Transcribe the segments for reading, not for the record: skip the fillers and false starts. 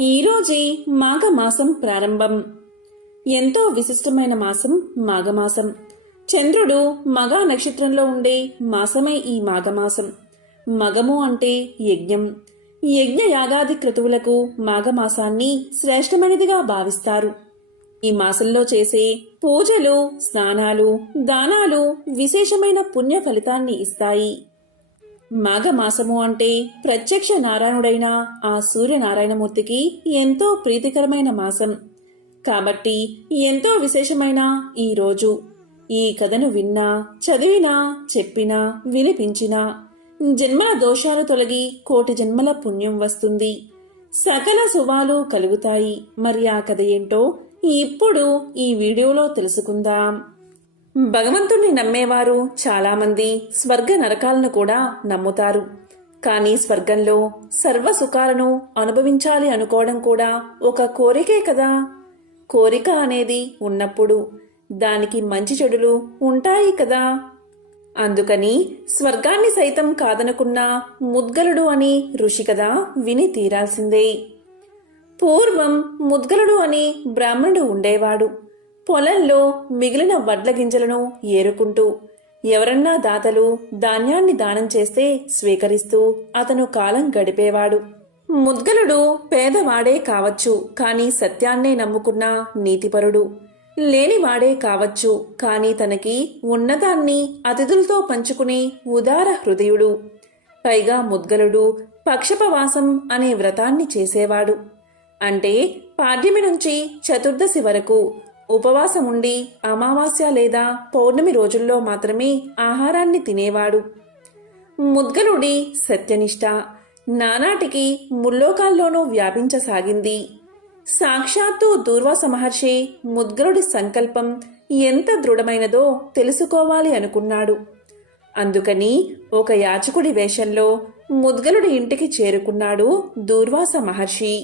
ఈరోజే మాఘమాసం ప్రారంభం. ఎంతో విశిష్టమైన మాసం మాఘమాసం. చంద్రుడు మగ నక్షత్రంలో ఉండే మాసమే ఈ మాఘమాసం. మగము అంటే యజ్ఞం. యజ్ఞ యాగాది క్రతువులకు మాఘమాసాన్ని శ్రేష్టమైనదిగా భావిస్తారు. ఈ మాసంలో చేసే పూజలు, స్నానాలు, దానాలు విశేషమైన పుణ్య ఫలితాన్ని ఇస్తాయి. మాఘమాసము అంటే ప్రత్యక్ష నారాయణుడైన ఆ సూర్యనారాయణమూర్తికి ఎంతో ప్రీతికరమైన మాసం. కాబట్టి ఎంతో విశేషమైన ఈ రోజు ఈ కథను విన్నా, చదివినా, చెప్పినా, వినిపించినా జన్మల దోషాలు తొలగి కోటి జన్మల పుణ్యం వస్తుంది. సకల శుభాలు కలుగుతాయి. మరి ఆ కథ ఏంటో ఇప్పుడు ఈ వీడియోలో తెలుసుకుందాం. భగవంతుణ్ణి నమ్మేవారు చాలామంది స్వర్గ నరకాలను కూడా నమ్ముతారు. కానీ స్వర్గంలో సర్వ సుఖాలను అనుభవించాలి అనుకోవడం కూడా ఒక కోరికే కదా. కోరిక అనేది ఉన్నప్పుడు దానికి మంచి చెడులు ఉంటాయి కదా. అందుకని స్వర్గాన్ని సైతం కాదనుకున్న ముద్గలుడు అని ఋషి కదా విని తీరాల్సిందే. పూర్వం ముద్గలుడు అని బ్రాహ్మణుడు ఉండేవాడు. పొలంలో మిగిలిన వడ్ల గింజలను ఏరుకుంటూ ఎవరన్నా దాతలు ధాన్యాన్ని దానం చేస్తే స్వీకరిస్తూ అతను కాలం గడిపేవాడు. ముద్గలుడు పేదవాడే కావచ్చు, కాని సత్యాన్నే నమ్ముకున్న నీతిపరుడు. లేనివాడే కావచ్చు, కాని తనకి ఉన్నదాన్ని అతిథులతో పంచుకునే ఉదార హృదయుడు. పైగా ముద్గలుడు పక్షపవాసం అనే వ్రతాన్ని చేసేవాడు. అంటే పాడ్యమి నుంచి చతుర్దశి వరకు ఉపవాసముండి అమావాస్య లేదా పౌర్ణమి రోజుల్లో మాత్రమే ఆహారాన్ని తినేవాడు. ముద్గలుడి సత్యనిష్ట నానాటికి ముల్లోకాల్లోనూ వ్యాపించసాగింది. సాక్షాత్తు దూర్వాస మహర్షి ముద్గలుడి సంకల్పం ఎంత దృఢమైనదో తెలుసుకోవాలి అనుకున్నాడు. అందుకని ఒక యాచకుడి వేషంలో ముద్గలుడి ఇంటికి చేరుకున్నాడు దూర్వాస మహర్షి.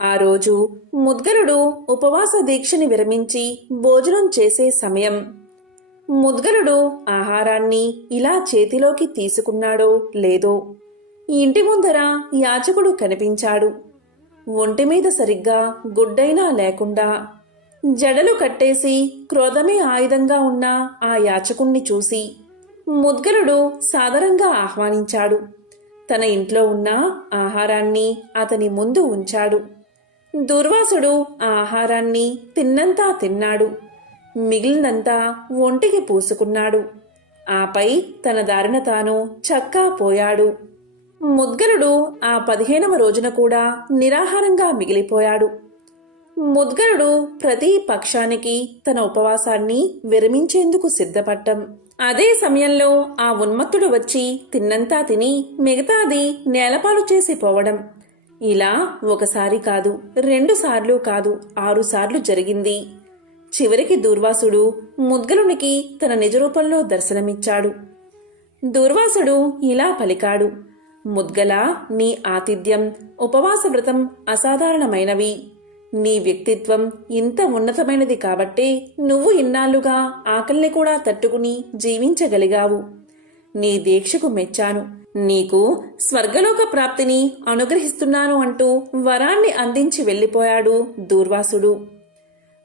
ఆ రోజు ముద్గలుడు ఉపవాస దీక్షని విరమించి భోజనం చేసే సమయం. ముద్గలుడు ఆహారాన్ని ఇలా చేతిలోకి తీసుకున్నాడో లేదో ఇంటి ముందర యాచకుడు కనిపించాడు. ఒంటిమీద సరిగ్గా గుడ్డైనా లేకుండా జడలు కట్టేసి క్రోధమే ఆయుధంగా ఉన్న ఆ యాచకుణ్ణి చూసి ముద్గలుడు సాదరంగా ఆహ్వానించాడు. తన ఇంట్లో ఉన్న ఆహారాన్ని అతని ముందు ఉంచాడు. దుర్వాసుడు ఆ ఆహారాన్ని తిన్నంతా తిన్నాడు. మిగిలినంతా ఒంటికి పూసుకున్నాడు. ఆపై తన దారిన తాను చక్కా పోయాడు. ముద్గలుడు ఆ 15వ రోజున కూడా నిరాహారంగా మిగిలిపోయాడు. ముద్గలుడు ప్రతి పక్షానికి తన ఉపవాసాన్ని విరమించేందుకు సిద్ధపడ్డం. అదే సమయంలో ఆ ఉన్మత్తుడు వచ్చి తిన్నంతా తిని మిగతాది నేలపాలు చేసి పోవడం. ఇలా ఒకసారి కాదు, 2 సార్లు కాదు, 6 సార్లు జరిగింది. చివరికి దూర్వాసుడు ముద్గలునికి తన నిజరూపంలో దర్శనమిచ్చాడు. దూర్వాసుడు ఇలా పలికాడు: ముద్గల, నీ ఆతిథ్యం, ఉపవాస వ్రతం అసాధారణమైనవి. నీ వ్యక్తిత్వం ఇంత ఉన్నతమైనది కాబట్టే నువ్వు ఇన్నాళ్లుగా ఆకలిని కూడా తట్టుకుని జీవించగలిగావు. నీ దీక్షకు మెచ్చాను. నీకు స్వర్గలోక ప్రాప్తిని అనుగ్రహిస్తున్నాను అంటూ వరాన్ని అందించి వెళ్లిపోయాడు దూర్వాసుడు.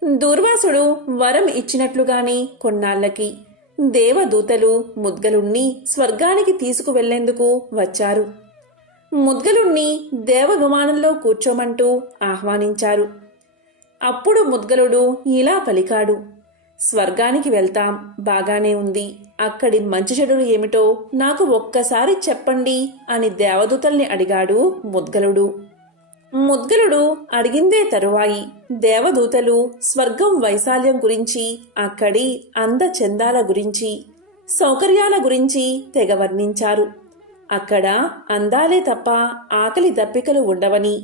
దూర్వాసుడు వరం ఇచ్చినట్లుగాని కొన్నాళ్లకి దేవదూతలు ముద్గలుణ్ణి స్వర్గానికి తీసుకువెళ్లేందుకు వచ్చారు. ముద్గలుణ్ణి దేవవిమానంలో కూర్చోమంటూ ఆహ్వానించారు. అప్పుడు ముద్గలుడు ఇలా పలికాడు: స్వర్గానికి వెళ్తాం, బాగానే ఉంది. అక్కడి మంచి చెడులు ఏమిటో నాకు ఒక్కసారి చెప్పండి అని దేవదూతల్ని అడిగాడు ముద్గలుడు. ముద్గలుడు అడిగిందే తరువాయి దేవదూతలు స్వర్గం వైశాల్యం గురించి, అక్కడి అందచందాల గురించి, సౌకర్యాల గురించి తెగ వర్ణించారు. అక్కడ అందాలే తప్ప ఆకలి దప్పికలు ఉండవని,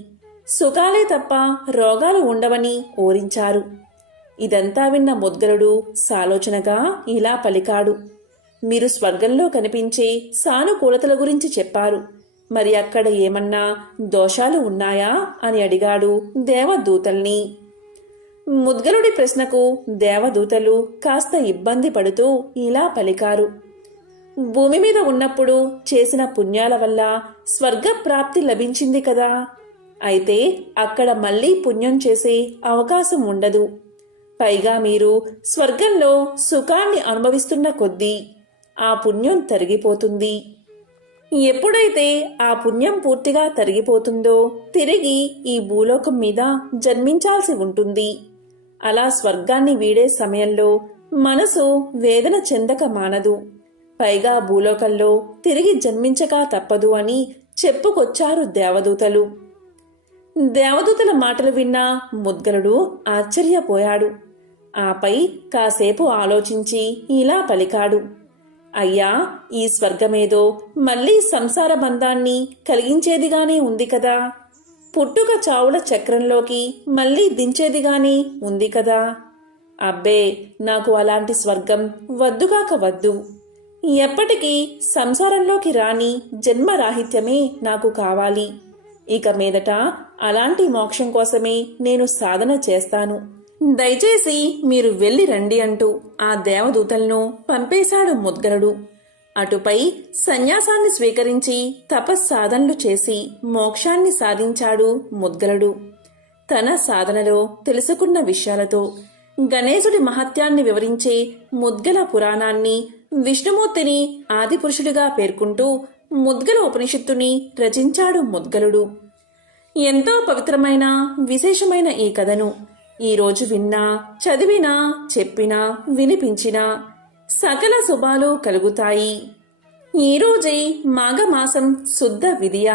సుఖాలే తప్ప రోగాలు ఉండవని ఓరించారు. ఇదంతా విన్న ముద్గలుడు సాలోచనగా ఇలా పలికాడు: మీరు స్వర్గంలో కనిపించే సానుకూలతల గురించి చెప్పారు, మరి అక్కడ ఏమన్నా దోషాలు ఉన్నాయా అని అడిగాడు దేవదూతల్ని. ముద్గలుడి ప్రశ్నకు దేవదూతలు కాస్త ఇబ్బంది పడుతూ ఇలా పలికారు: భూమి మీద ఉన్నప్పుడు చేసిన పుణ్యాల వల్ల స్వర్గ ప్రాప్తి లభించింది కదా. అయితే అక్కడ మళ్ళీ పుణ్యం చేసే అవకాశం ఉండదు. పైగా మీరు స్వర్గంలో సుఖాన్ని అనుభవిస్తున్న కొద్దీ ఆ పుణ్యం తరిగిపోతుంది. ఎప్పుడైతే ఆ పుణ్యం పూర్తిగా తరిగిపోతుందో తిరిగి ఈ భూలోకం మీద జన్మించాల్సి ఉంటుంది. అలా స్వర్గాన్ని వీడే సమయంలో మనసు వేదన చెందక మానదు. పైగా భూలోకంలో తిరిగి జన్మించక తప్పదు అని చెప్పుకొచ్చారు దేవదూతలు. దేవదూతల మాటలు విన్న ముద్గలుడు ఆశ్చర్యపోయాడు. ఆపై కాసేపు ఆలోచించి ఇలా పలికాడు, అయ్యా, ఈ స్వర్గమేదో మళ్లీ సంసార బంధాన్ని కలిగించేదిగానే ఉంది కదా, పుట్టుక చావుల చక్రంలోకి మళ్లీ దించేదిగానే ఉంది కదా. అబ్బే, నాకు అలాంటి స్వర్గం వద్దుగాక వద్దు. ఎప్పటికీ సంసారంలోకి రాని జన్మరాహిత్యమే నాకు కావాలి. ఇక మీదట అలాంటి మోక్షం కోసమే నేను సాధన చేస్తాను. దయచేసి మీరు వెళ్ళి రండి అంటూ ఆ దేవదూతలను పంపేశాడు ముద్గలుడు. అటుపై సన్యాసాన్ని స్వీకరించి తపస్సాధనలు చేసి మోక్షాన్ని సాధించాడు ముద్గలుడు. తన సాధనలో తెలుసుకున్న విషయాలతో గణేశుడి మహత్యాన్ని వివరించే ముద్గల పురాణాన్ని, విష్ణుమూర్తిని ఆదిపురుషుడిగా పేర్కొంటూ ముద్గల ఉపనిషత్తుని రచించాడు ముద్గలుడు. ఎంతో పవిత్రమైన విశేషమైన ఈ కథను ఈరోజు విన్నా, చదివినా, చెప్పినా, వినిపించినా సకల శుభాలు కలుగుతాయి. ఈరోజే మాఘమాసం శుద్ధ విదియ.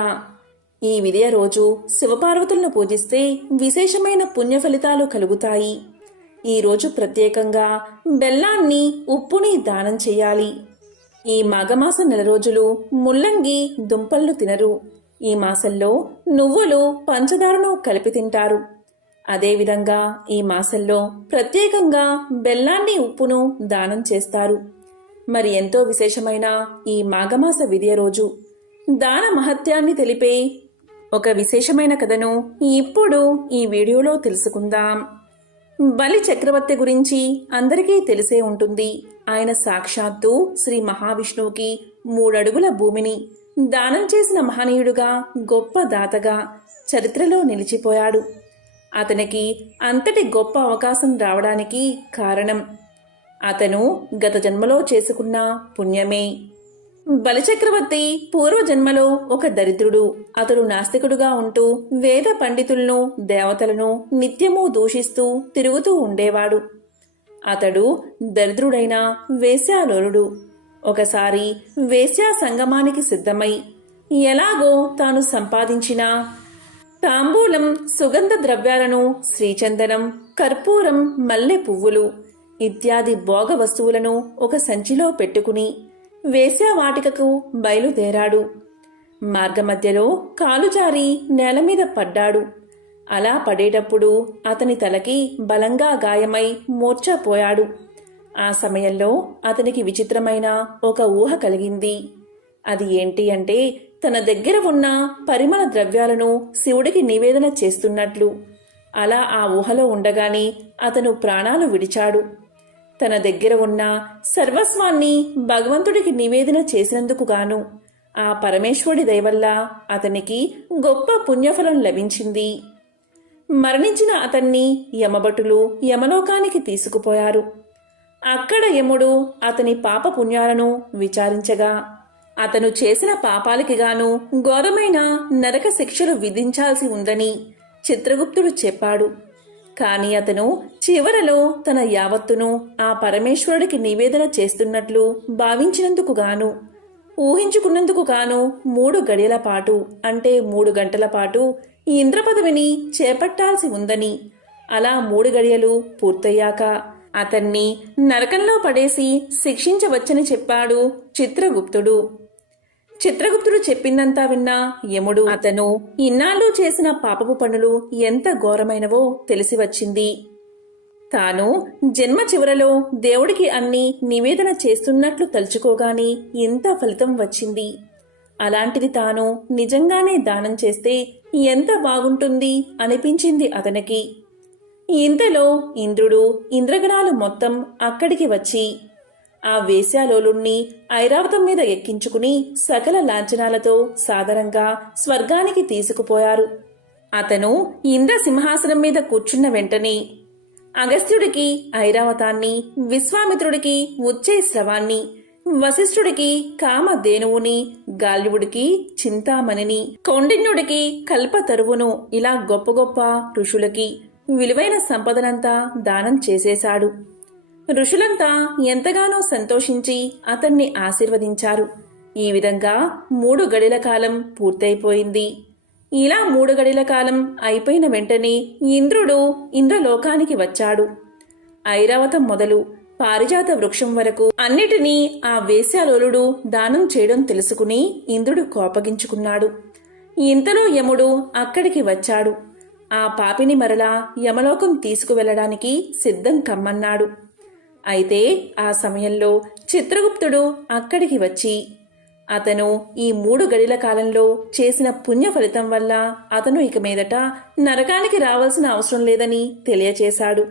ఈ విదియ రోజు శివపార్వతులను పూజిస్తే విశేషమైన పుణ్య ఫలితాలు కలుగుతాయి. ఈరోజు ప్రత్యేకంగా బెల్లాన్ని, ఉప్పుని దానం చేయాలి. ఈ మాఘమాసం నెల రోజులు ముల్లంగి, దుంపలను తినరు. ఈ మాసంలో నువ్వులు, పంచదారను కలిపి తింటారు. అదేవిధంగా ఈ మాసంలో ప్రత్యేకంగా బెల్లాన్ని, ఉప్పును దానం చేస్తారు. మరి ఎంతో విశేషమైన ఈ మాఘమాస విదియ రోజు దాన మహత్యాన్ని తెలిపే ఒక విశేషమైన కథను ఇప్పుడు ఈ వీడియోలో తెలుసుకుందాం. బలి చక్రవర్తి గురించి అందరికీ తెలిసే ఉంటుంది. ఆయన సాక్షాత్తు శ్రీ మహావిష్ణువుకి 3 అడుగుల భూమిని దానం చేసిన మహనీయుడుగా, గొప్ప దాతగా చరిత్రలో నిలిచిపోయాడు. అతనికి అంతటి గొప్ప అవకాశం రావడానికి కారణం అతను గత జన్మలో చేసుకున్న పుణ్యమే. బలిచక్రవర్తి పూర్వజన్మలో ఒక దరిద్రుడు. అతడు నాస్తికుడుగా ఉంటూ వేద పండితులను, దేవతలను నిత్యము దూషిస్తూ తిరుగుతూ ఉండేవాడు. అతడు దరిద్రుడైన వేశ్యాలోలుడు. ఒకసారి వేశ్యా సంగమానికి సిద్ధమై ఎలాగో తాను సంపాదించిన తాంబూలం, సుగంధ ద్రవ్యాలను, శ్రీచందనం, కర్పూరం, మల్లె పువ్వులు ఇత్యాది భోగ వస్తువులను ఒక సంచిలో పెట్టుకుని వేశ్యావాటికకు బయలుదేరాడు. మార్గమధ్యలో కాలుజారి నేలమీద పడ్డాడు. అలా పడేటప్పుడు అతని తలకి బలంగా గాయమై మూర్ఛపోయాడు. ఆ సమయంలో అతనికి విచిత్రమైన ఒక ఊహ కలిగింది. అది ఏంటి అంటే, తన దగ్గర ఉన్న పరిమళ ద్రవ్యాలను శివుడికి నివేదన చేస్తున్నట్లు. అలా ఆ ఊహలో ఉండగానే అతను ప్రాణాలు విడిచాడు. తన దగ్గర ఉన్న సర్వస్వాన్ని భగవంతుడికి నివేదన చేసినందుకు గాను ఆ పరమేశ్వరుడి దయవల్ల అతనికి గొప్ప పుణ్యఫలం లభించింది. మరణించిన అతన్ని యమభటులు యమలోకానికి తీసుకుపోయారు. అక్కడ యముడు అతని పాప పుణ్యాలను విచారించగా అతను చేసిన పాపాలకి గాను ఘోరమైన నరక శిక్షలు విధించాల్సి ఉందని చిత్రగుప్తుడు చెప్పాడు. కాని అతను చివరలో తన యావత్తును ఆ పరమేశ్వరుడికి నివేదన చేస్తున్నట్లు భావించినందుకు గాను, ఊహించుకున్నందుకు గాను 3 గడియల పాటు అంటే 3 గంటల పాటు ఇంద్ర పదవిని చేపట్టాల్సి ఉందని, అలా 3 గడియలు పూర్తయ్యాక అతన్ని నరకంలో పడేసి శిక్షించవచ్చని చెప్పాడు చిత్రగుప్తుడు. చిత్రగుప్తుడు చెప్పిందంతా విన్నా యముడు అతను ఇన్నాళ్ళు చేసిన పాపపు పనులు ఎంత ఘోరమైనవో తెలిసి వచ్చింది. తాను జన్మ చివరలో దేవుడికి అన్ని నివేదన చేస్తున్నట్లు తలుచుకోగానే ఎంత ఫలితం వచ్చింది. అలాంటిది తాను నిజంగానే దానం చేస్తే ఎంత బాగుంటుంది అనిపించింది అతనికి. ఇంతలో ఇంద్రుడు, ఇంద్రగణాలు మొత్తం అక్కడికి వచ్చి ఆ వేశ్యాలోలుణ్ణి ఐరావతం మీద ఎక్కించుకుని సకల లాంఛనాలతో సాదరంగా స్వర్గానికి తీసుకుపోయారు. అతను ఇంద్ర సింహాసనం మీద కూర్చున్న వెంటనే అగస్త్యుడికి ఐరావతాన్ని, విశ్వామిత్రుడికి ఉచ్చైశ్రవాన్ని, వశిష్ఠుడికి కామధేనువుని, గాల్యుడికి చింతామణిని, కౌండిన్యుడికి కల్పతరువును ఇలా గొప్ప గొప్ప ఋషులకి విలువైన సంపదనంతా దానం చేసేశాడు. ఋషులంతా ఎంతగానో సంతోషించి అతన్ని ఆశీర్వదించారు. ఈ విధంగా 3 గడిల కాలం పూర్తయిపోయింది. ఇలా 3 గడిల కాలం అయిపోయిన వెంటనే ఇంద్రుడు ఇంద్రలోకానికి వచ్చాడు. ఐరావతం మొదలు పారిజాత వృక్షం వరకు అన్నిటినీ ఆ వేశ్యాలోలుడు దానం చేయడం తెలుసుకుని ఇంద్రుడు కోపగించుకున్నాడు. ఇంతలో యముడు అక్కడికి వచ్చాడు. ఆ పాపిని మరలా యమలోకం తీసుకువెళ్లడానికి సిద్ధం కమ్మన్నాడు. అయితే ఆ సమయంలో చిత్రగుప్తుడు అక్కడికి వచ్చి అతను ఈ 3 గడిల కాలంలో చేసిన పుణ్య ఫలితం వల్ల అతను ఇక మీదట నరకానికి రావాల్సిన అవసరం లేదని తెలియచేశాడు.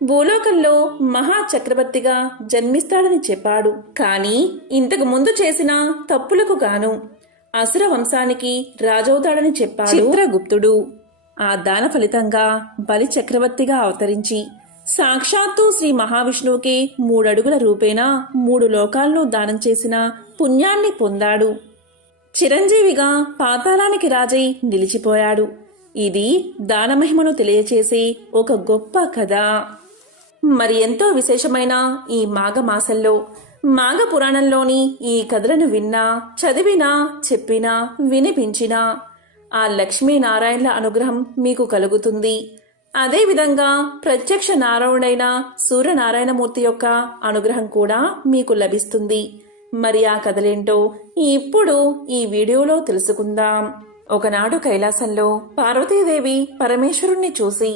భూలోకంలో మహా చక్రవర్తిగా జన్మిస్తాడని చెప్పాడు. కాని ఇంతకు ముందు చేసిన తప్పులకు గాను అసుర వంశానికి రాజవుతాడని చెప్పాడు చిత్రగుప్తుడు. ఆ దాన ఫలితంగా బలి చక్రవర్తిగా అవతరించి సాక్షాత్తు శ్రీ మహావిష్ణువుకే 3 అడుగుల రూపేణా 3 లోకాలను దానం చేసిన పుణ్యాన్ని పొందాడు. చిరంజీవిగా పాతాళానికి రాజై నిలిచిపోయాడు. ఇది దానమహిమను తెలియచేసే ఒక గొప్ప కథ. మరి ఎంతో విశేషమైన ఈ మాఘమాసంలో మాఘ పురాణంలోని ఈ కథలను విన్నా, చదివినా, చెప్పినా, వినిపించినా ఆ లక్ష్మీనారాయణల అనుగ్రహం మీకు కలుగుతుంది. అదేవిధంగా ప్రత్యక్ష నారాయణుడైన సూర్యనారాయణమూర్తి యొక్క అనుగ్రహం కూడా మీకు లభిస్తుంది. మరి ఆ కథలేంటో ఇప్పుడు ఈ వీడియోలో తెలుసుకుందాం. ఒకనాడు కైలాసంలో పార్వతీదేవి పరమేశ్వరుణ్ణి చూసి,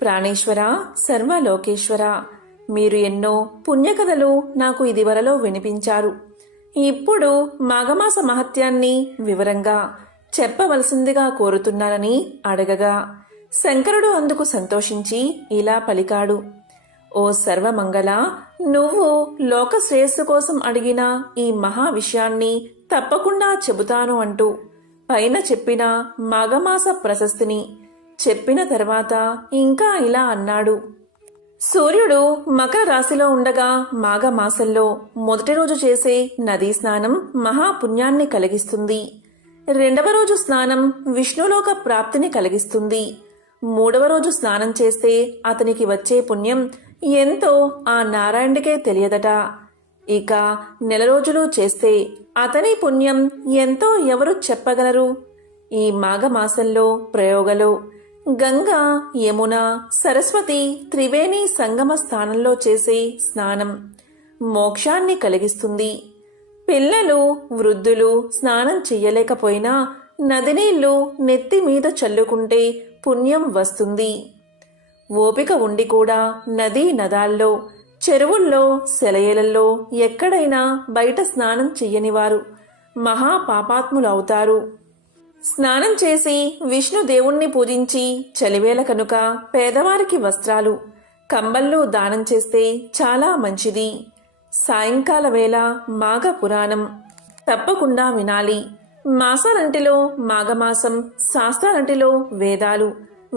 ప్రాణేశ్వర, సర్వలోకేశ్వర, మీరు ఎన్నో పుణ్యకథలు నాకు ఇదివరలో వినిపించారు. ఇప్పుడు మాఘమాస మహత్యాన్ని వివరంగా చెప్పవలసిందిగా కోరుతున్నానని అడగగా శంకరుడు అందుకు సంతోషించి ఇలా పలికాడు. ఓ సర్వమంగళ, నువ్వు లోక శ్రేయస్సు కోసం అడిగిన ఈ మహా విషయాన్ని తప్పకుండా చెబుతాను అంటూ పైన చెప్పిన మాఘమాస ప్రశస్తిని చెప్పిన తర్వాత ఇంకా ఇలా అన్నాడు. సూర్యుడు మకర రాశిలో ఉండగా మాఘమాసంలో మొదటి రోజు చేసే నదీ స్నానం మహాపుణ్యాన్ని కలిగిస్తుంది. 2వ రోజు స్నానం విష్ణులోక ప్రాప్తిని కలిగిస్తుంది. 3వ రోజు స్నానం చేస్తే అతనికి వచ్చే పుణ్యం ఎంతో ఆ నారాయణుడికే తెలియదట. ఇక 1 రోజులు చేస్తే అతని పుణ్యం ఎంతో ఎవరు చెప్పగలరు? ఈ మాఘమాసంలో ప్రయోగలో గంగా, యమున, సరస్వతి త్రివేణి సంగమ స్థానంలో చేసే స్నానం మోక్షాన్ని కలిగిస్తుంది. పిల్లలు, వృద్ధులు స్నానం చెయ్యలేకపోయినా నదినీళ్లు నెత్తి మీద చల్లుకుంటే పుణ్యం వస్తుంది. ఓపిక ఉండి కూడా నదీ నదాల్లో, చెరువుల్లో, సెలయేలల్లో ఎక్కడైనా బయట స్నానం చెయ్యనివారు మహాపాపాత్ములవుతారు. స్నానం చేసి విష్ణుదేవుణ్ణి పూజించి చలివేల కనుక పేదవారికి వస్త్రాలు, కంబళ్ళు దానం చేస్తే చాలా మంచిది. సాయంకాల వేళ మాఘ పురాణం తప్పకుండా వినాలి. మాసాలంటిలో మాఘమాసం, శాస్త్రాలంటిలో వేదాలు,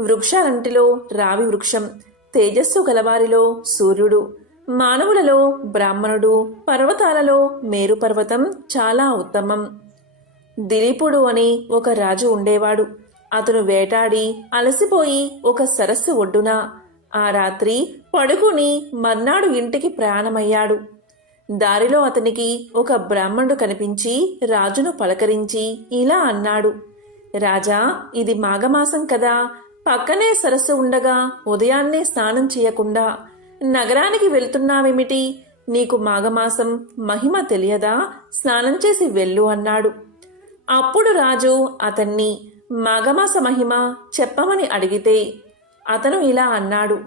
వృక్షాలంటిలో రావి వృక్షం, తేజస్సు గలవారిలో సూర్యుడు, మానవులలో బ్రాహ్మణుడు, పర్వతాలలో మేరు పర్వతం చాలా ఉత్తమం. దిలీపుడు అని ఒక రాజు ఉండేవాడు. అతను వేటాడి అలసిపోయి ఒక సరస్సు ఒడ్డున ఆ రాత్రి పడుకుని మర్నాడు ఇంటికి ప్రయాణమయ్యాడు. దారిలో అతనికి ఒక బ్రాహ్మణుడు కనిపించి రాజును పలకరించి ఇలా అన్నాడు. రాజా, ఇది మాఘమాసం కదా, పక్కనే సరస్సు ఉండగా ఉదయాన్నే స్నానం చేయకుండా నగరానికి వెళ్తున్నావేమిటి? నీకు మాఘమాసం మహిమ తెలియదా? స్నానం చేసి వెళ్ళు అన్నాడు. అప్పుడు రాజు అతన్ని మాఘమాస మహిమ చెప్పమని అడిగితే అతను ఇలా అన్నాడు.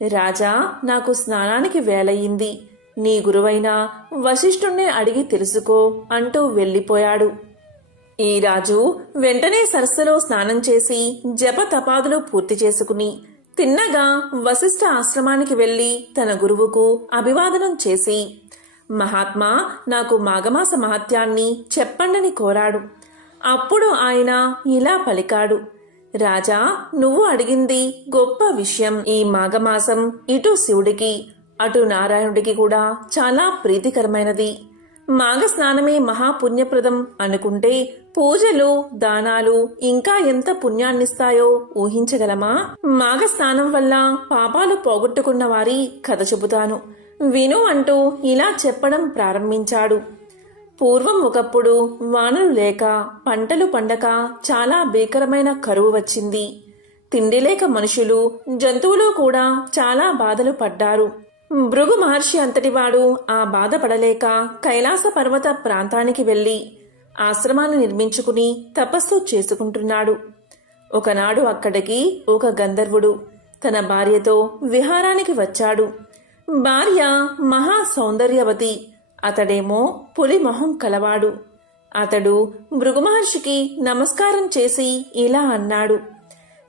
రాజా, నాకు స్నానానికి వేళయింది. నీ గురువైన వశిష్ఠుణ్ణే అడిగి తెలుసుకో అంటూ వెళ్ళిపోయాడు. ఈ రాజు వెంటనే సరస్సులో స్నానం చేసి జప తపాదులు పూర్తి చేసుకుని తిన్నగా వశిష్ఠ ఆశ్రమానికి వెళ్లి తన గురువుకు అభివాదనం చేసి, మహాత్మా, నాకు మాఘమాస మహత్యాన్ని చెప్పండని కోరాడు. అప్పుడు ఆయన ఇలా పలికాడు. రాజా, నువ్వు అడిగింది గొప్ప విషయం. ఈ మాఘమాసం ఇటు శివుడికి అటు నారాయణుడికి కూడా చాలా ప్రీతికరమైనది. మాఘ స్నానమే మహాపుణ్యప్రదం అనుకుంటే పూజలు, దానాలు ఇంకా ఎంత పుణ్యాన్నిస్తాయో ఊహించగలమా? మాఘ స్నానం వల్ల పాపాలు పోగొట్టుకున్న వారి కథ చెబుతాను, విను అంటూ ఇలా చెప్పడం ప్రారంభించాడు. పూర్వం ఒకప్పుడు వానలు లేక పంటలు పండక చాలా భీకరమైన కరువు వచ్చింది. తిండి లేక మనుషులు, జంతువులు కూడా చాలా బాధలు పడ్డారు. భృగు మహర్షి అంతటివాడు ఆ బాధపడలేక కైలాస పర్వత ప్రాంతానికి వెళ్లి ఆశ్రమాన్ని నిర్మించుకుని తపస్సు చేసుకుంటున్నాడు. ఒకనాడు అక్కడికి ఒక గంధర్వుడు తన భార్యతో విహారానికి వచ్చాడు. భార్య మహా సౌందర్యవతి, అతడేమో పులి మొహం కలవాడు. అతడు భృగు మహర్షికి నమస్కారం చేసి ఇలా అన్నాడు,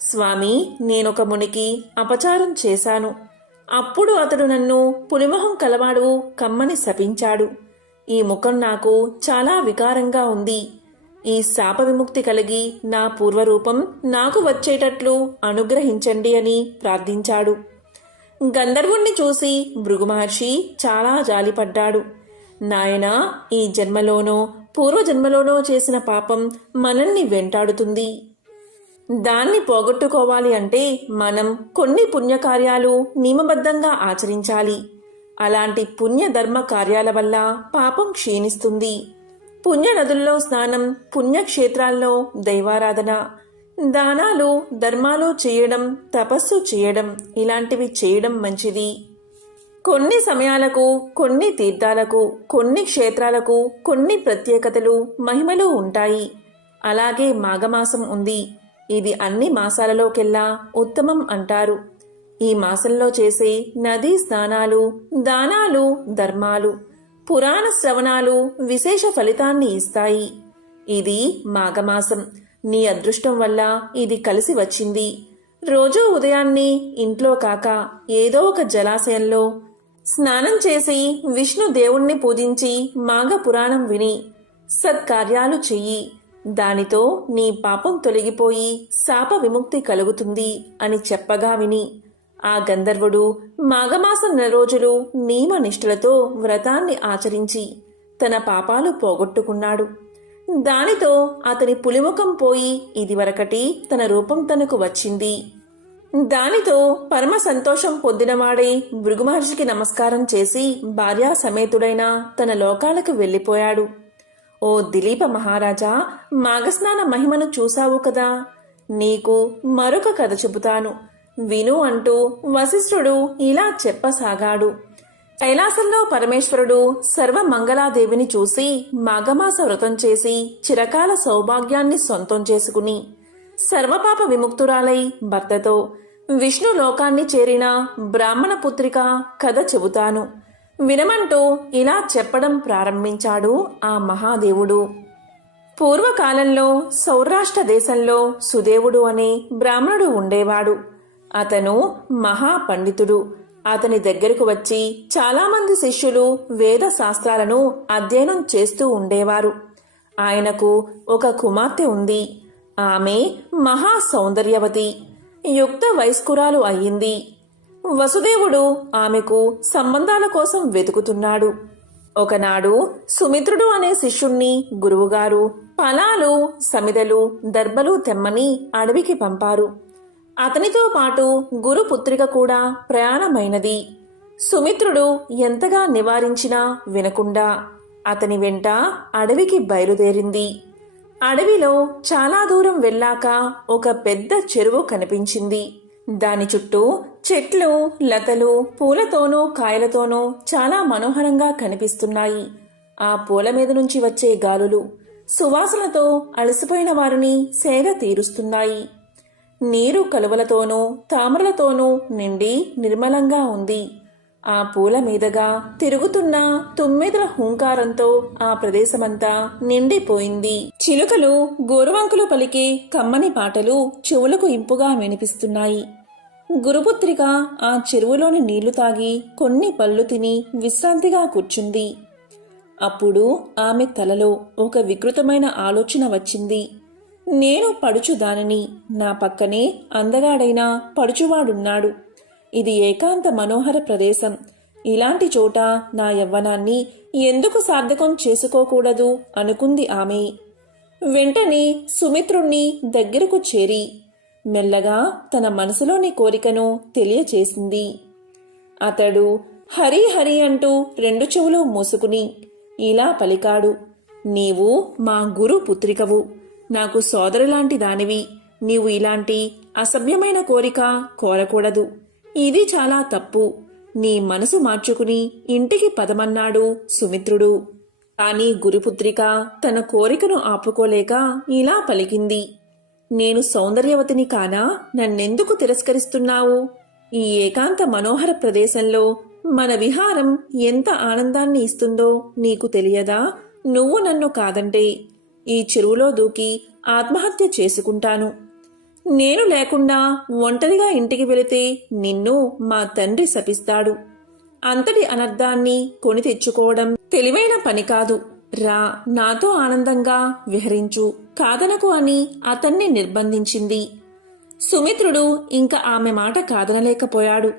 స్వామి, నేనొక మునికి అపచారం చేశాను. అప్పుడు అతడు నన్ను పులిమొహం కలవాడు కమ్మని శపించాడు. ఈ ముఖం నాకు చాలా వికారంగా ఉంది. ఈ శాప విముక్తి కలిగి నా పూర్వరూపం నాకు వచ్చేటట్లు అనుగ్రహించండి అని ప్రార్థించాడు. గంధర్వుణ్ణి చూసి భృగు మహర్షి చాలా జాలిపడ్డాడు. నాయనా, ఈ జన్మలోనో పూర్వజన్మలోనో చేసిన పాపం మనల్ని వెంటాడుతుంది. దాన్ని పోగొట్టుకోవాలి అంటే మనం కొన్ని పుణ్యకార్యాలు నియమబద్ధంగా ఆచరించాలి. అలాంటి పుణ్య ధర్మ కార్యాల వల్ల పాపం క్షీణిస్తుంది. పుణ్య నదుల్లో స్నానం, పుణ్యక్షేత్రాల్లో దైవారాధన, దానాలు ధర్మాలు చేయడం, తపస్సు చేయడం ఇలాంటివి చేయడం మంచిది. కొన్ని సమయాలకు, కొన్ని తీర్థాలకు, కొన్ని క్షేత్రాలకు కొన్ని ప్రత్యేకతలు, మహిమలు ఉంటాయి. అలాగే మాఘమాసం ఉంది. ఇది అన్ని మాసాలలోకెల్లా ఉత్తమం అంటారు. ఈ మాసంలో చేసే నదీ స్నానాలు, దానాలు, ధర్మాలు, పురాణ శ్రవణాలు విశేష ఫలితాన్ని ఇస్తాయి. ఇది మాఘమాసం. నీ అదృష్టం వల్ల ఇది కలిసి వచ్చింది. రోజూ ఉదయాన్నే ఇంట్లో కాక ఏదో ఒక జలాశయంలో స్నానం చేసి విష్ణు దేవుణ్ణి పూజించి మాఘ పురాణం విని సత్కార్యాలు చెయ్యి. దానితో నీ పాపం తొలగిపోయి శాప విముక్తి కలుగుతుంది అని చెప్పగా విని ఆ గంధర్వుడు మాఘమాసం 4 రోజులు నియమ నిష్ఠలతో వ్రతాన్ని ఆచరించి తన పాపాలు పోగొట్టుకున్నాడు. దానితో అతని పులిముఖం పోయి ఇదివరకటి తన రూపం తనకు వచ్చింది. దానితో పరమ సంతోషం పొందినవాడే భృగు మహర్షికి నమస్కారం చేసి భార్యా సమేతుడైన తన లోకాలకు వెళ్ళిపోయాడు. ఓ దిలీప మహారాజా, మాఘస్నాన మహిమను చూశావు కదా, నీకు మరొక కథ చెబుతాను, విను అంటూ వశిష్ఠుడు ఇలా చెప్పసాగాడు. కైలాసంలో పరమేశ్వరుడు సర్వమంగళాదేవిని చూసి మాఘమాస వ్రతం చేసి చిరకాల సౌభాగ్యాన్ని సొంతం చేసుకుని సర్వపాప విముక్తురాలై భర్తతో విష్ణు లోకాన్ని చేరిన బ్రాహ్మణ పుత్రిక కథ చెబుతాను, వినమంటూ ఇలా చెప్పడం ప్రారంభించాడు ఆ మహాదేవుడు. పూర్వకాలంలో సౌరాష్ట్ర దేశంలో సుదేవుడు అనే బ్రాహ్మణుడు ఉండేవాడు. అతను మహాపండితుడు. అతని దగ్గరకు వచ్చి చాలామంది శిష్యులు వేద శాస్త్రాలను అధ్యయనం చేస్తూ ఉండేవారు. ఆయనకు ఒక కుమార్తె ఉంది. ఆమె మహా సౌందర్యవతి, యుక్త వయస్కురాలు అయ్యింది. వసుదేవుడు ఆమెకు సంబంధాల కోసం వెతుకుతున్నాడు. ఒకనాడు సుమిత్రుడు అనే శిష్యుణ్ణి గురువుగారు ఫలాలు, సమిదలు, దర్భలు తెమ్మని అడవికి పంపారు. అతనితో పాటు గురుపుత్రిక కూడా ప్రయాణమైనది. సుమిత్రుడు ఎంతగా నివారించినా వినకుండా అతని వెంట అడవికి బయలుదేరింది. అడవిలో చాలా దూరం వెళ్ళాక ఒక పెద్ద చెరువు కనిపించింది. దాని చుట్టూ చెట్లు, లతలు, పూలతోనూ కాయలతోనూ చాలా మనోహరంగా కనిపిస్తున్నాయి. ఆ పూల మీద నుంచి వచ్చే గాలులు సువాసనతో అలసిపోయిన వారిని సేద తీరుస్తున్నాయి. నీరు కలువలతోనూ తామరలతోనూ నిండి నిర్మలంగా ఉంది. ఆ పూల మీదగా తిరుగుతున్న తుమ్మెదల హూంకారంతో ఆ ప్రదేశమంతా నిండిపోయింది. చిలుకలు గోరువంకులు పలికే కమ్మని పాటలు చెవులకు ఇంపుగా వినిపిస్తున్నాయి. గురుపుత్రిక ఆ చెరువులోని నీళ్లు తాగి కొన్ని పళ్ళు తిని విశ్రాంతిగా కూర్చుంది. అప్పుడు ఆమె తలలో ఒక వికృతమైన ఆలోచన వచ్చింది. నేను పడుచుదానిని, నా పక్కనే అందగాడైన పడుచువాడున్నాడు. ఇది ఏకాంత మనోహర ప్రదేశం. ఇలాంటి చోట నా యవ్వనాన్ని ఎందుకు సార్థకం చేసుకోకూడదు అనుకుంది ఆమె. వెంటనే సుమిత్రుణ్ణి దగ్గరకు చేరి మెల్లగా తన మనసులోని కోరికను తెలియచేసింది. అతడు హరి హరి అంటూ రెండు చెవులు మూసుకుని ఇలా పలికాడు. నీవు మా గురు పుత్రికవు, నాకు సోదరులాంటి దానివి. నీవు ఇలాంటి అసభ్యమైన కోరిక కోరకూడదు. ఇది చాలా తప్పు. నీ మనసు మార్చుకుని ఇంటికి పదమన్నాడు సుమిత్రుడు. కాని గురుపుత్రిక తన కోరికను ఆపుకోలేక ఇలా పలికింది. నేను సౌందర్యవతిని కానా? నన్నెందుకు తిరస్కరిస్తున్నావు? ఈ ఏకాంత మనోహర ప్రదేశంలో మన విహారం ఎంత ఆనందాన్ని ఇస్తుందో నీకు తెలియదా? నువ్వు నన్ను కాదంటే ఈ చెరువులో దూకి ఆత్మహత్య చేసుకుంటాను. నేను లేకుండా ఒంటరిగా ఇంటికి వెళితే నిన్ను మా తండ్రి శపిస్తాడు. అంతటి అనర్థాన్ని కొని తెచ్చుకోవడం తెలివైన పని కాదు. రా, నాతో ఆనందంగా విహరించు, కాదనకు అని అతన్ని నిర్బంధించింది. సుమిత్రుడు ఇంకా ఆమె మాట కాదనలేకపోయాడు.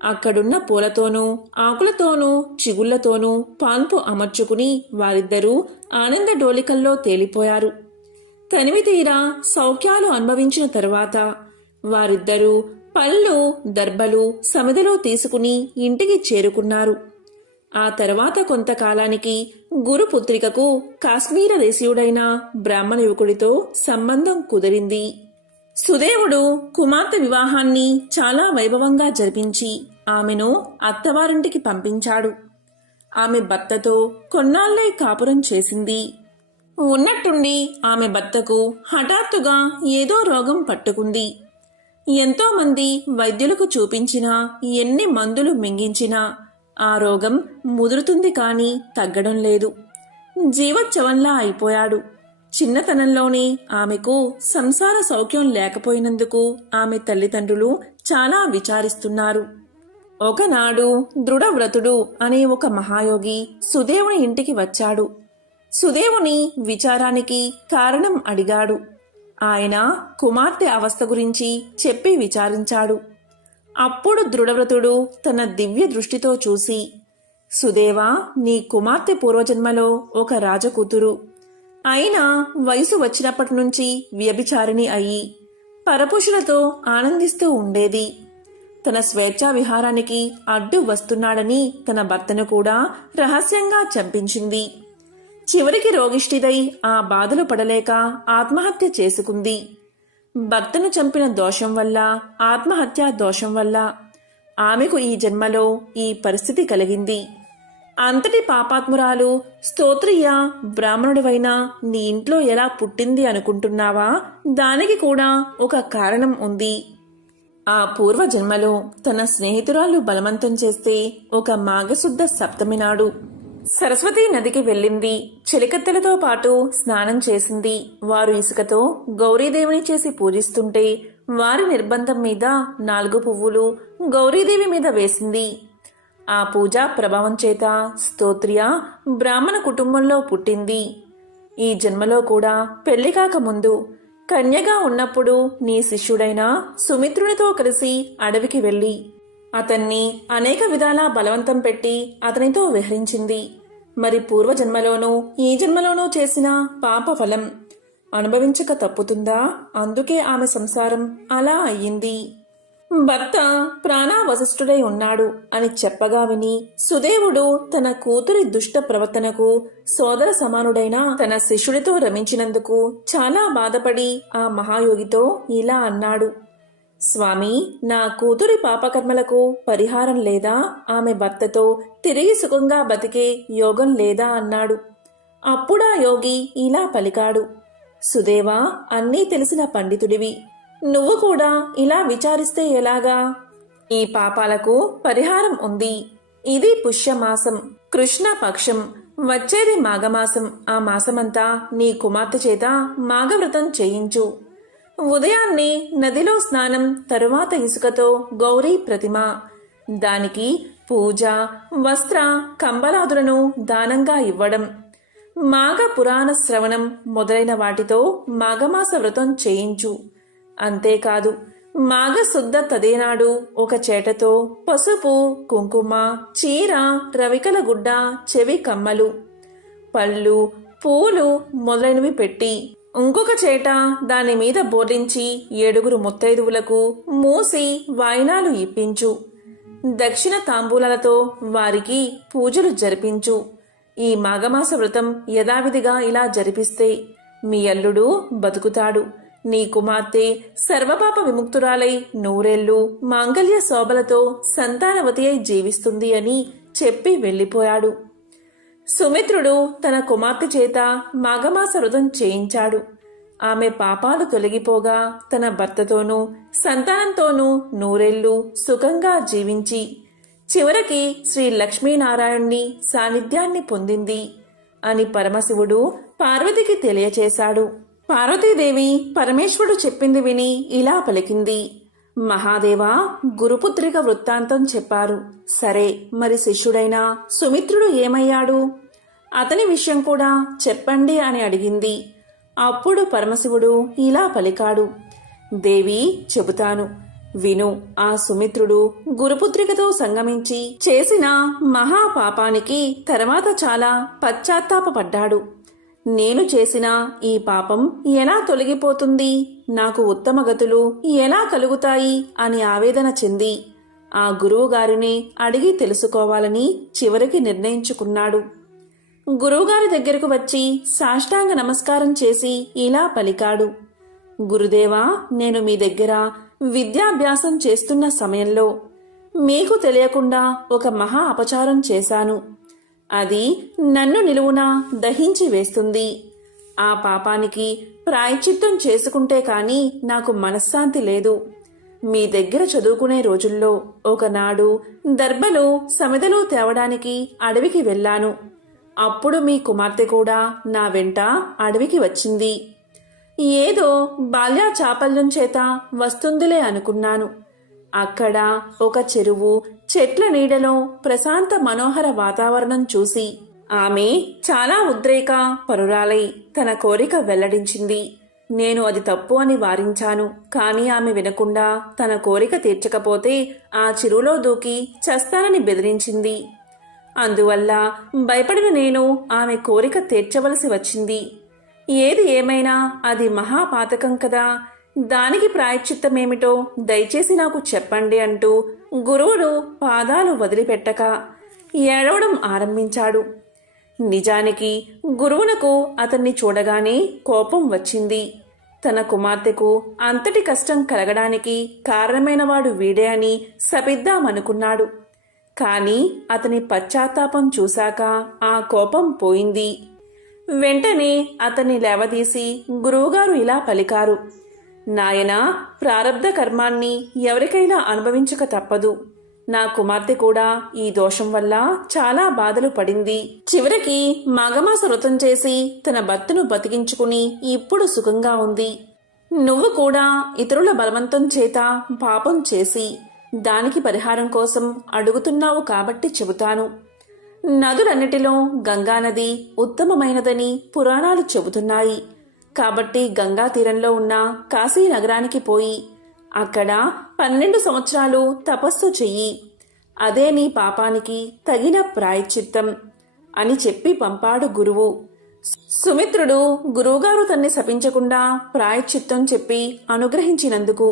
అక్కడున్న పూలతోనూ ఆకులతోనూ చిగుళ్లతోనూ పాన్పు అమర్చుకుని వారిద్దరూ ఆనంద డోలికల్లో తేలిపోయారు. తనివి తీరా సౌఖ్యాలు అనుభవించిన తరువాత వారిద్దరూ పళ్ళు దర్బలు సమిదలో తీసుకుని ఇంటికి చేరుకున్నారు. ఆ తర్వాత కొంతకాలానికి గురుపుత్రికకు కాశ్మీర దేశీయుడైన బ్రాహ్మణ యువకుడితో సంబంధం కుదిరింది. సుదేవుడు కుమార్తె వివాహాన్ని చాలా వైభవంగా జరిపించి ఆమెను అత్తవారింటికి పంపించాడు. ఆమె భర్తతో కొన్నాళ్లై కాపురం చేసింది. ఉన్నట్టుండి ఆమె భర్తకు హఠాత్తుగా ఏదో రోగం పట్టుకుంది. ఎంతో మంది వైద్యులకు చూపించినా, ఎన్ని మందులు మింగించినా ఆ రోగం ముదురుతుంది కాని తగ్గడం లేదు. జీవచ్చవంలా అయిపోయాడు. చిన్నతనంలోనే ఆమెకు సంసార సౌఖ్యం లేకపోయినందుకు ఆమె తల్లిదండ్రులు చాలా విచారిస్తున్నారు. ఒకనాడు దృఢవ్రతుడు అనే ఒక మహాయోగి సుదేవుని ఇంటికి వచ్చాడు. సుదేవుని విచారానికి కారణం అడిగాడు. ఆయన కుమార్తె అవస్థ గురించి చెప్పి విచారించాడు. అప్పుడు దృఢవ్రతుడు తన దివ్య దృష్టితో చూసి, సుదేవా, నీ కుమార్తె పూర్వజన్మలో ఒక రాజకూతురు. అయినా వయసు వచ్చినప్పటి నుంచి వ్యభిచారిణి అయి పరపురుషులతో ఆనందిస్తూ ఉండేది. తన స్వేచ్ఛా విహారానికి అడ్డు వస్తున్నాడని తన భర్తను కూడా రహస్యంగా చంపించింది. చివరికి రోగిష్టిదై ఆ బాధలు పడలేక ఆత్మహత్య చేసుకుంది. భర్తను చంపిన దోషం వల్ల, ఆత్మహత్య దోషం వల్ల ఆమెకు ఈ జన్మలో ఈ పరిస్థితి కలిగింది. అంతటి పాపాత్మురాలు స్తోత్రియ బ్రాహ్మణుడివైన నీ ఇంట్లో ఎలా పుట్టింది అనుకుంటున్నావా? దానికి కూడా ఒక కారణం ఉంది. ఆ పూర్వజన్మలో తన స్నేహితురాలు బలవంతం చేస్తే ఒక మాఘశుద్ధ సప్తమి నాడు సరస్వతీ నదికి వెళ్ళింది. చెలికత్తెలతో పాటు స్నానం చేసింది. వారు ఇసుకతో గౌరీదేవిని చేసి పూజిస్తుంటే వారి నిర్బంధం మీద 4 పువ్వులు గౌరీదేవి మీద వేసింది. ఆ పూజా ప్రభావం చేత స్తోత్రియ బ్రాహ్మణ కుటుంబంలో పుట్టింది. ఈ జన్మలో కూడా పెళ్లి కాకముందు కన్యగా ఉన్నప్పుడు నీ శిష్యుడైన సుమిత్రునితో కలిసి అడవికి వెళ్ళి అతన్ని అనేక విధాలా బలవంతం పెట్టి అతనితో విహరించింది. మరి పూర్వజన్మలోనూ ఈ జన్మలోనూ చేసిన పాప ఫలం అనుభవించక తప్పుతుందా? అందుకే ఆమె సంసారం అలా అయ్యింది. భర్త ప్రాణావశిష్ఠుడై ఉన్నాడు అని చెప్పగా విని సుదేవుడు తన కూతురి దుష్ట ప్రవర్తనకు సోదర సమానుడైన తన శిష్యుడితో రమించినందుకు చాలా బాధపడి ఆ మహాయోగితో ఇలా అన్నాడు. స్వామి, నా కూతురి పాపకర్మలకు పరిహారం లేదా? ఆమె భర్తతో తిరిగి సుఖంగా బతికే యోగం లేదా అన్నాడు. అప్పుడా యోగి ఇలా పలికాడు. సుదేవా, అన్నీ తెలిసిన పండితుడివి. నువ్వు కూడా ఇలా విచారిస్తే ఎలాగా? ఈ పాపాలకు పరిహారం ఉంది. ఇది పుష్యమాసం, కృష్ణ పక్షం. వచ్చేది మాఘమాసం. ఆ మాసమంతా నీ కుమార్తె చేత మాఘవ్రతం చేయించు. ఉదయాన్నే నదిలో స్నానం, తరువాత ఇసుకతో గౌరీ ప్రతిమ, దానికి పూజ, వస్త్ర కంబలాదులను దానంగా ఇవ్వడం. మాఘ పురాణ శ్రవణం మొదలైన వాటితో మాఘమాస వ్రతం చేయించు. అంతేకాదు మాఘశుద్ధ తదేనాడు ఒక చేటతో పసుపు, కుంకుమ, చీర, రవికల గుడ్డ, చెవి కమ్మలు, పళ్ళు, పూలు మొదలైనవి పెట్టి ఇంకొక చేట దాని మీద బోర్లించి 7 ముత్తైదువులకు మూసి వాయినాలు ఇప్పించు. దక్షిణ తాంబూలాలతో వారికి పూజలు జరిపించు. ఈ మాఘమాస వ్రతం యథావిధిగా ఇలా జరిపిస్తే మీ అల్లుడు బతుకుతాడు. నీ కుమార్తె సర్వపాప విముక్తురాలై నూరేళ్లు మాంగళ్య శోభలతో సంతానవతి అయి జీవిస్తుంది అని చెప్పి వెళ్ళిపోయాడు. సుమిత్రుడు తన కుమార్తె చేత మాఘమాస వ్రతం చేయించాడు. ఆమె పాపాలు తొలగిపోగా తన భర్తతోనూ సంతానంతోనూ నూరేళ్లు సుఖంగా జీవించి చివరికి శ్రీ లక్ష్మీనారాయణ్ణి సాన్నిధ్యాన్ని పొందింది అని పరమశివుడు పార్వతికి తెలియచేశాడు. పార్వతీదేవి పరమేశ్వరుడు చెప్పింది విని ఇలా పలికింది. మహాదేవా, గురుపుత్రిక వృత్తాంతం చెప్పారు. సరే, మరి శిష్యుడైన సుమిత్రుడు ఏమయ్యాడు? అతని విషయం కూడా చెప్పండి అని అడిగింది. అప్పుడు పరమశివుడు ఇలా పలికాడు. దేవి, చెబుతాను విను. ఆ సుమిత్రుడు గురుపుత్రికతో సంగమించి చేసిన మహాపాపానికి తర్వాత చాలా పశ్చాత్తాపపడ్డాడు. నేను చేసిన ఈ పాపం ఎలా తొలగిపోతుంది, నాకు ఉత్తమ గతులు ఎలా కలుగుతాయి అని ఆవేదన చెంది ఆ గురువుగారిని అడిగి తెలుసుకోవాలని చివరికి నిర్ణయించుకున్నాడు. గురువుగారి దగ్గరకు వచ్చి సాష్టాంగ నమస్కారం చేసి ఇలా పలికాడు. గురుదేవా, నేను మీ దగ్గర విద్యాభ్యాసం చేస్తున్న సమయంలో మీకు తెలియకుండా ఒక మహా అపచారం చేశాను. అది నన్ను నిలువునా దహించి వేస్తుంది. ఆ పాపానికి ప్రాయశ్చిత్తం చేసుకుంటే కాని నాకు మనశ్శాంతి లేదు. మీ దగ్గర చదువుకునే రోజుల్లో ఒకనాడు దర్బలు సమిదలు తేవడానికి అడవికి వెళ్ళాను. అప్పుడు మీ కుమార్తె కూడా నా వెంట అడవికి వచ్చింది. ఏదో బాల్య చాపల్యం చేత వస్తుందిలే అనుకున్నాను. అక్కడ ఒక చెరువు, చెట్ల నీడలో ప్రశాంత మనోహర వాతావరణం చూసి ఆమె చాలా ఉద్రేక పరురాలై తన కోరిక వెల్లడించింది. నేను అది తప్పు అని వారించాను. కానీ ఆమె వినకుండా తన కోరిక తీర్చకపోతే ఆ చెరువులో దూకి చస్తానని బెదిరించింది. అందువల్ల భయపడిన నేను ఆమె కోరిక తీర్చవలసి వచ్చింది. ఏది ఏమైనా అది మహాపాతకం కదా, దానికి ప్రాయశ్చిత్తమేమిటో దయచేసి నాకు చెప్పండి అంటూ గురువుడు పాదాలు వదిలిపెట్టక ఏడవడం ఆరంభించాడు. నిజానికి గురువునకు అతన్ని చూడగానే కోపం వచ్చింది. తన కుమార్తెకు అంతటి కష్టం కలగడానికి కారణమైనవాడు వీడే అని శపిద్దామనుకున్నాడు. కాని అతని పశ్చాత్తాపం చూశాక ఆ కోపం పోయింది. వెంటనే అతన్ని లేవదీసి గురువుగారు ఇలా పలికారు. నాయనా, ప్రారబ్ధ కర్మాన్ని ఎవరికైనా అనుభవించక తప్పదు. నా కుమార్తె కూడా ఈ దోషం వల్ల చాలా బాధలు పడింది. చివరికి మాఘమాస వ్రతం చేసి తన భర్తను బతికించుకుని ఇప్పుడు సుఖంగా ఉంది. నువ్వు కూడా ఇతరుల బలవంతం చేత పాపం చేసి దానికి పరిహారం కోసం అడుగుతున్నావు కాబట్టి చెబుతాను. నదులన్నిటిలో గంగానది ఉత్తమమైనదని పురాణాలు చెబుతున్నాయి. కాబట్టి గంగా తీరంలో ఉన్న కాశీ నగరానికి పోయి అక్కడ 12 సంవత్సరాలు తపస్సు చెయ్యి. అదే నీ పాపానికి తగిన ప్రాయశ్చిత్తం అని చెప్పి పంపాడు గురువు. సుమిత్రుడు గురువుగారు తన్ని శపించకుండా ప్రాయశ్చిత్తం చెప్పి అనుగ్రహించినందుకు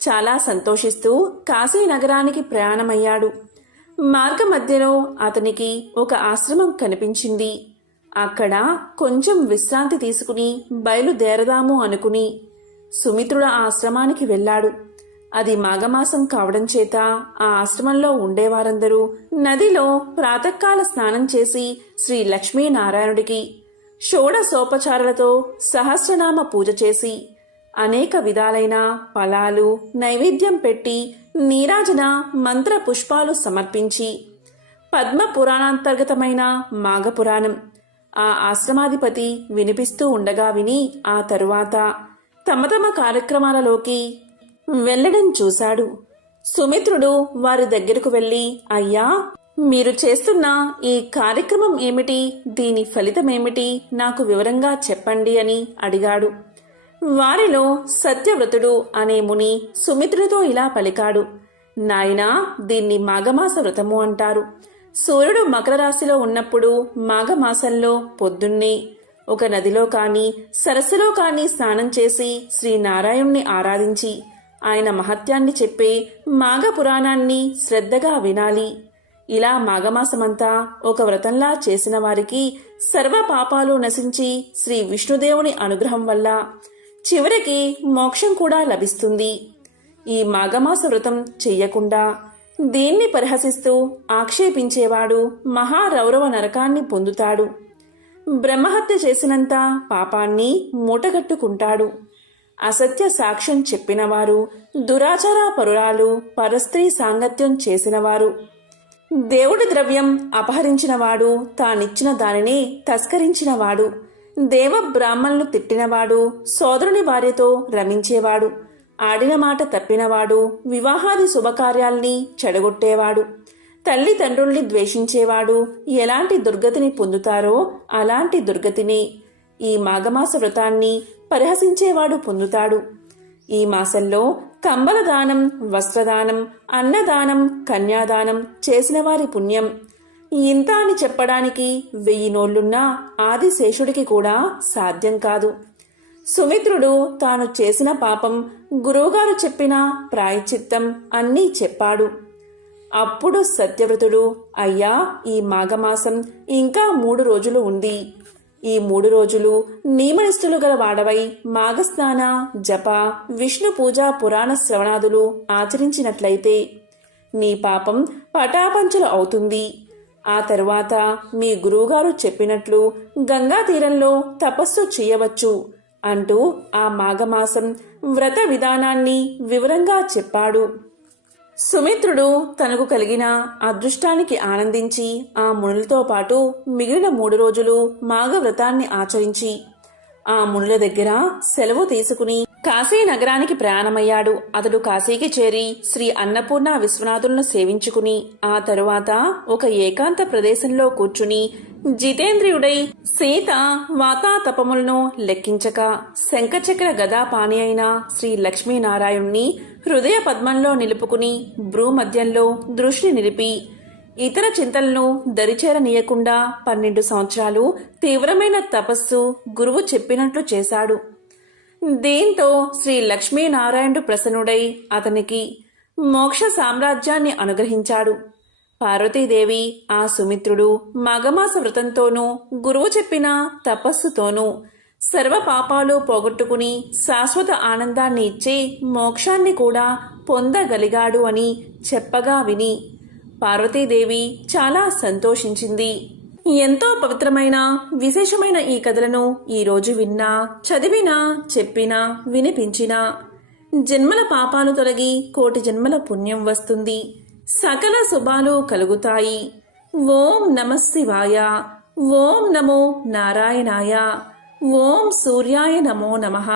చాలా సంతోషిస్తూ కాశీ నగరానికి ప్రయాణమయ్యాడు. మార్గ మధ్యలో అతనికి ఒక ఆశ్రమం కనిపించింది. అక్కడ కొంచెం విశ్రాంతి తీసుకుని బయలుదేరదాము అనుకుని సుమిత్రుడు ఆ ఆశ్రమానికి వెళ్ళాడు. అది మాఘమాసం కావడం చేత ఆ ఆశ్రమంలో ఉండేవారందరూ నదిలో ప్రాతకాల స్నానం చేసి శ్రీ లక్ష్మీనారాయణుడికి షోడశోపచారాలతో సహస్రనామ పూజ చేసి అనేక విధాలైన ఫలాలు నైవేద్యం పెట్టి నీరాజన మంత్ర పుష్పాలు సమర్పించి పద్మ పురాణాంతర్గతమైన మాఘపురాణం ఆ ఆశ్రమాధిపతి వినిపిస్తూ ఉండగా విని ఆ తరువాత తమ తమ కార్యక్రమాలలోకి వెళ్లడం చూశాడు. సుమిత్రుడు వారి దగ్గరకు వెళ్లి, అయ్యా, మీరు చేస్తున్న ఈ కార్యక్రమం ఏమిటి, దీని ఫలితమేమిటి, నాకు వివరంగా చెప్పండి అని అడిగాడు. వారిలో సత్యవ్రతుడు అనే ముని సుమిత్రుడితో ఇలా పలికాడు. నాయనా, దీన్ని మాఘమాస వ్రతము అంటారు. సూర్యుడు మకర రాశిలో ఉన్నప్పుడు మాఘమాసంలో పొద్దున్నే ఒక నదిలో కాని సరస్సులో కాని స్నానం చేసి శ్రీనారాయణ్ణి ఆరాధించి ఆయన మహత్యాన్ని చెప్పే మాఘ పురాణాన్ని శ్రద్ధగా వినాలి. ఇలా మాఘమాసమంతా ఒక వ్రతంలా చేసిన వారికి సర్వ పాపాలు నశించి శ్రీ విష్ణుదేవుని అనుగ్రహం వల్ల చివరికి మోక్షం కూడా లభిస్తుంది. ఈ మాఘమాస వ్రతం చెయ్యకుండా దీన్ని పరిహసిస్తూ ఆక్షేపించేవాడు మహారౌరవ నరకాన్ని పొందుతాడు. బ్రహ్మహత్య చేసినంత పాపాన్ని మూటగట్టుకుంటాడు. అసత్య సాక్ష్యం చెప్పినవారు, దురాచార పరురాలు, పరస్త్రీ సాంగత్యం చేసినవారు, దేవుడి ద్రవ్యం అపహరించినవాడు, తానిచ్చిన దానిని తస్కరించినవాడు, దేవ బ్రాహ్మణులు తిట్టినవాడు, సోదరుని భార్యతో రమించేవాడు, ఆడిన మాట తప్పినవాడు, వివాహాది శుభకార్యాల్ని చెడగొట్టేవాడు, తల్లిదండ్రుల్ని ద్వేషించేవాడు ఎలాంటి దుర్గతిని పొందుతారో అలాంటి దుర్గతిని ఈ మాఘమాస వ్రతాన్ని పరిహసించేవాడు పొందుతాడు. ఈ మాసంలో కంబల దానం, వస్త్రదానం, అన్నదానం, కన్యాదానం చేసిన వారి పుణ్యం ఇంత అని చెప్పడానికి 1000 నోళ్లున్నా ఆదిశేషుడికి కూడా సాధ్యం కాదు. సుమిత్రుడు తాను చేసిన పాపం గురువుగారు చెప్పిన ప్రాయశ్చిత్తం అన్నీ చెప్పాడు. అప్పుడు సత్యవ్రతుడు, అయ్యా, ఈ మాఘమాసం ఇంకా 3 రోజులు ఉంది. ఈ 3 రోజులు నియమనిష్ఠులు గల వాడవై మాఘస్నాన, జప, విష్ణు పూజ, పురాణ శ్రవణాదులు ఆచరించినట్లయితే నీ పాపం పటాపంచలు అవుతుంది. ఆ తరువాత మీ గురువుగారు చెప్పినట్లు గంగా తీరంలో తపస్సు చేయవచ్చు అంటూ ఆ మాఘమాసం వ్రత విధానాన్ని వివరంగా చెప్పాడు. సుమిత్రుడు తనకు కలిగిన అదృష్టానికి ఆనందించి ఆ మునులతో పాటు మిగిలిన 3 రోజులు మాఘ వ్రతాన్ని ఆచరించి ఆ మునుల దగ్గర సెలవు తీసుకుని కాశీ నగరానికి ప్రయాణమయ్యాడు. అతడు కాశీకి చేరి శ్రీ అన్నపూర్ణ విశ్వనాథులను సేవించుకుని ఆ తరువాత ఒక ఏకాంత ప్రదేశంలో కూర్చుని జితేంద్రియుడై సీత వాతాతపములను లెక్కించక శంఖచక్ర గదాపాణి అయిన శ్రీ లక్ష్మీనారాయణ్ణి హృదయ పద్మంలో నిలుపుకుని భ్రూమధ్యంలో దృష్టి నిలిపి ఇతర చింతలను దరిచేరనీయకుండా 12 సంవత్సరాలు తీవ్రమైన తపస్సు గురువు చెప్పినట్లు చేశాడు. దీంతో శ్రీ లక్ష్మీనారాయణుడు ప్రసన్నుడై అతనికి మోక్ష సామ్రాజ్యాన్ని అనుగ్రహించాడు. పార్వతీదేవి ఆ సుమిత్రుడు మాఘమాస వ్రతంతోనూ గురువు చెప్పిన తపస్సుతోనూ సర్వ పాపాలు పోగొట్టుకుని శాశ్వత ఆనందాన్ని ఇచ్చే మోక్షాన్ని కూడా పొందగలిగాడు అని చెప్పగా విని పార్వతీదేవి చాలా సంతోషించింది. ఎంతో పవిత్రమైన విశేషమైన ఈ కథలను ఈరోజు విన్నా, చదివినా, చెప్పినా, వినిపించినా జన్మల పాపాలు తొలగి 1,000,000 జన్మల పుణ్యం వస్తుంది. సకల శుభాలు కలుగుతాయి. ఓం నమః శివాయ. ఓం నమో నారాయణాయ. ఓం సూర్యాయ నమో నమః.